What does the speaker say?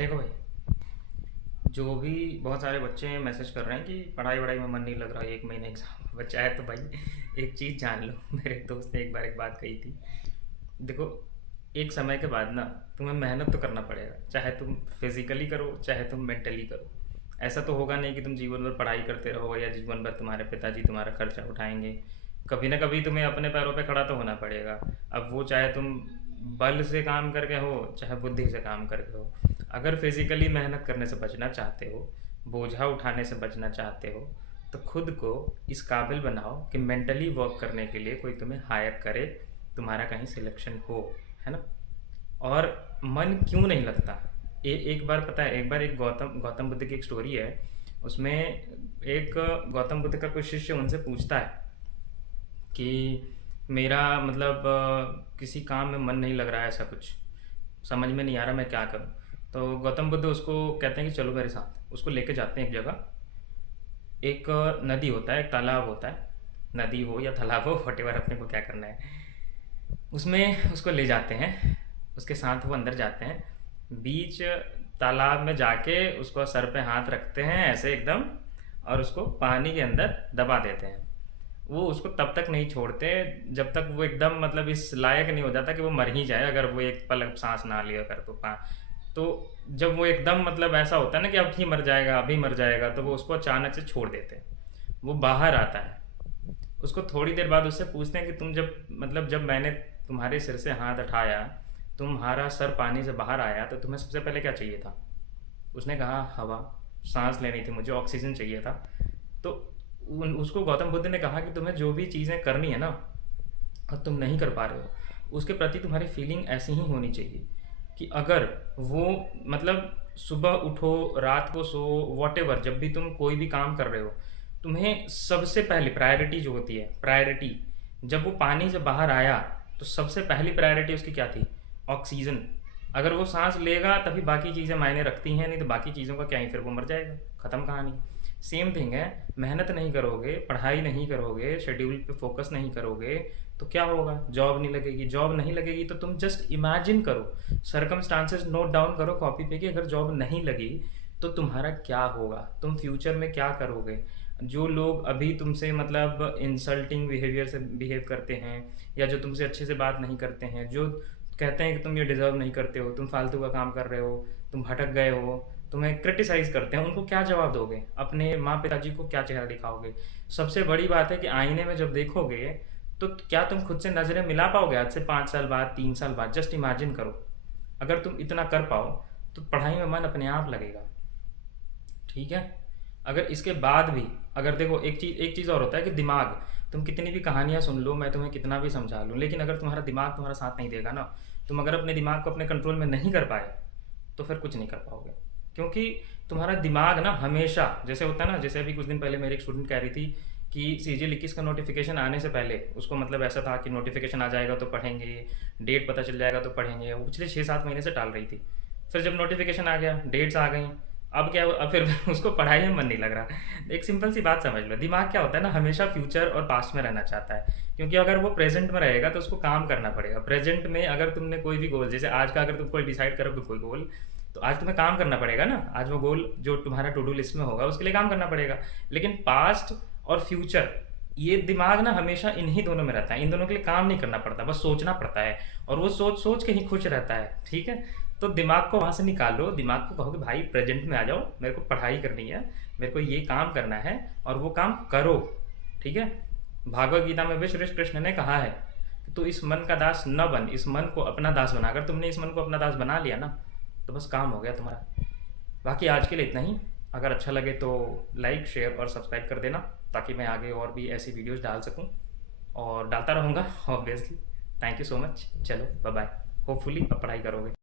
देखो भाई, जो भी बहुत सारे बच्चे मैसेज कर रहे हैं कि पढ़ाई वढ़ाई में मन नहीं लग रहा है, 1 महीने एग्ज़ाम बचा है, तो भाई एक चीज़ जान लो। मेरे एक दोस्त ने एक बार एक बात कही थी। देखो, एक समय के बाद ना तुम्हें मेहनत तो करना पड़ेगा, चाहे तुम फिजिकली करो चाहे तुम मेंटली करो। ऐसा तो होगा नहीं कि तुम जीवन भर पढ़ाई करते रहो या जीवन भर तुम्हारे पिताजी तुम्हारा खर्चा उठाएंगे। कभी ना कभी तुम्हें अपने पैरों पे खड़ा तो होना पड़ेगा। अब वो चाहे तुम बल से काम करके हो चाहे बुद्धि से काम करके हो। अगर फिजिकली मेहनत करने से बचना चाहते हो, बोझा उठाने से बचना चाहते हो, तो खुद को इस काबिल बनाओ कि मेंटली वर्क करने के लिए कोई तुम्हें हायर करे, तुम्हारा कहीं सिलेक्शन हो, है ना। और मन क्यों नहीं लगता, एक बार पता है, एक बार एक गौतम गौतम बुद्ध की एक स्टोरी है। उसमें एक गौतम बुद्ध का कोई शिष्य उनसे पूछता है कि मेरा मतलब किसी काम में मन नहीं लग रहा है, ऐसा कुछ समझ में नहीं आ रहा, मैं क्या करूं। तो गौतम बुद्ध उसको कहते हैं कि चलो मेरे साथ। उसको लेके जाते हैं एक जगह। एक नदी होता है, एक तालाब होता है, नदी हो या तालाब हो, वटेवर, अपने को क्या करना है। उसमें उसको ले जाते हैं, उसके साथ वो अंदर जाते हैं। बीच तालाब में जाके उसको सर पे हाथ रखते हैं ऐसे एकदम, और उसको पानी के अंदर दबा देते हैं। वो उसको तब तक नहीं छोड़ते जब तक वो एकदम मतलब इस लायक नहीं हो जाता कि वो मर ही जाए, अगर वो एक पल सांस ना लिया कर तो जब वो एकदम मतलब ऐसा होता है ना कि अब ही मर जाएगा, अभी मर जाएगा, तो वो उसको अचानक से छोड़ देते हैं। वो बाहर आता है। उसको थोड़ी देर बाद उससे पूछते हैं कि तुम जब मतलब जब मैंने तुम्हारे सिर से हाथ उठाया, तुम्हारा सर पानी से बाहर आया, तो तुम्हें सबसे पहले क्या चाहिए था। उसने कहा हवा, सांस लेनी थी, मुझे ऑक्सीजन चाहिए था। तो उसको गौतम बुद्ध ने कहा कि तुम्हें जो भी चीज़ें करनी है ना, और तुम नहीं कर पा रहे हो, उसके प्रति तुम्हारी फीलिंग ऐसी ही होनी चाहिए कि अगर वो मतलब सुबह उठो, रात को सो, वॉट एवर, जब भी तुम कोई भी काम कर रहे हो, तुम्हें सबसे पहले प्रायोरिटी जो होती है, प्रायोरिटी, जब वो पानी से बाहर आया तो सबसे पहली प्रायोरिटी उसकी क्या थी, ऑक्सीजन। अगर वो सांस लेगा तभी बाकी चीज़ें मायने रखती हैं, नहीं तो बाकी चीज़ों का क्या ही, फिर वो मर जाएगा, ख़त्म कहानी। सेम थिंग है, मेहनत नहीं करोगे, पढ़ाई नहीं करोगे, शेड्यूल पे फोकस नहीं करोगे, तो क्या होगा, जॉब नहीं लगेगी। जॉब नहीं लगेगी तो तुम जस्ट इमेजिन करो, सरकमस्टांसेस नोट डाउन करो कॉपी पे कि अगर जॉब नहीं लगी तो तुम्हारा क्या होगा, तुम फ्यूचर में क्या करोगे। जो लोग अभी तुमसे मतलब इंसल्टिंग बिहेवियर से बिहेव करते हैं, या जो तुमसे अच्छे से बात नहीं करते हैं, जो कहते हैं कि तुम ये डिज़र्व नहीं करते हो, तुम फालतू का काम कर रहे हो, तुम भटक गए हो, तुम्हें क्रिटिसाइज़ करते हैं, उनको क्या जवाब दोगे, अपने माँ पिताजी को क्या चेहरा दिखाओगे। सबसे बड़ी बात है कि आईने में जब देखोगे तो क्या तुम खुद से नज़रें मिला पाओगे आज से 5 साल बाद, 3 साल बाद। जस्ट इमेजिन करो, अगर तुम इतना कर पाओ तो पढ़ाई में मन अपने आप लगेगा, ठीक है। अगर इसके बाद भी, अगर देखो, एक चीज़ और होता है कि दिमाग, तुम कितनी भी कहानियाँ सुन लो, मैं तुम्हें कितना भी समझा लूँ, लेकिन अगर तुम्हारा दिमाग तुम्हारा साथ नहीं देगा ना, तुम अगर अपने दिमाग को अपने कंट्रोल में नहीं कर पाए तो फिर कुछ नहीं कर पाओगे। क्योंकि तुम्हारा दिमाग ना हमेशा, जैसे होता है ना, जैसे अभी कुछ दिन पहले मेरी एक स्टूडेंट कह रही थी कि CG21 का नोटिफिकेशन आने से पहले उसको मतलब ऐसा था कि नोटिफिकेशन आ जाएगा तो पढ़ेंगे, डेट पता चल जाएगा तो पढ़ेंगे। वो पिछले 6-7 महीने से टाल रही थी। फिर जब नोटिफिकेशन आ गया, डेट्स आ गई, अब क्या, अब फिर उसको पढ़ाई में मन नहीं लग रहा। एक सिंपल सी बात समझ लो, दिमाग क्या होता है ना, हमेशा फ्यूचर और पास्ट में रहना चाहता है। क्योंकि अगर वो प्रेजेंट में रहेगा तो उसको काम करना पड़ेगा। प्रेजेंट में अगर तुमने कोई भी गोल, जैसे आज का अगर तुम कोई डिसाइड करोगे कोई गोल, तो आज तुम्हें काम करना पड़ेगा ना। आज वो गोल जो तुम्हारा टू डू लिस्ट में होगा उसके लिए काम करना पड़ेगा। लेकिन पास्ट और फ्यूचर, ये दिमाग ना हमेशा इन्हीं दोनों में रहता है। इन दोनों के लिए काम नहीं करना पड़ता, बस सोचना पड़ता है, और वो सोच सोच के ही खुश रहता है, ठीक है। तो दिमाग को वहाँ से निकालो, दिमाग को कहो कि भाई प्रेजेंट में आ जाओ, मेरे को पढ़ाई करनी है, मेरे को ये काम करना है, और वो काम करो, ठीक है। भागवत गीता में भी श्री कृष्ण ने कहा है कि तू इस मन का दास न बन, इस मन को अपना दास बना। अगर तुमने इस मन को अपना दास बना लिया ना, तो बस काम हो गया तुम्हारा। बाकी आज के लिए इतना ही। अगर अच्छा लगे तो लाइक, शेयर और सब्सक्राइब कर देना, ताकि मैं आगे और भी ऐसी वीडियोस डाल सकूं, और डालता रहूँगा obviously. Thank you so much. चलो बाय बाय। होपफुली अब पढ़ाई करोगे।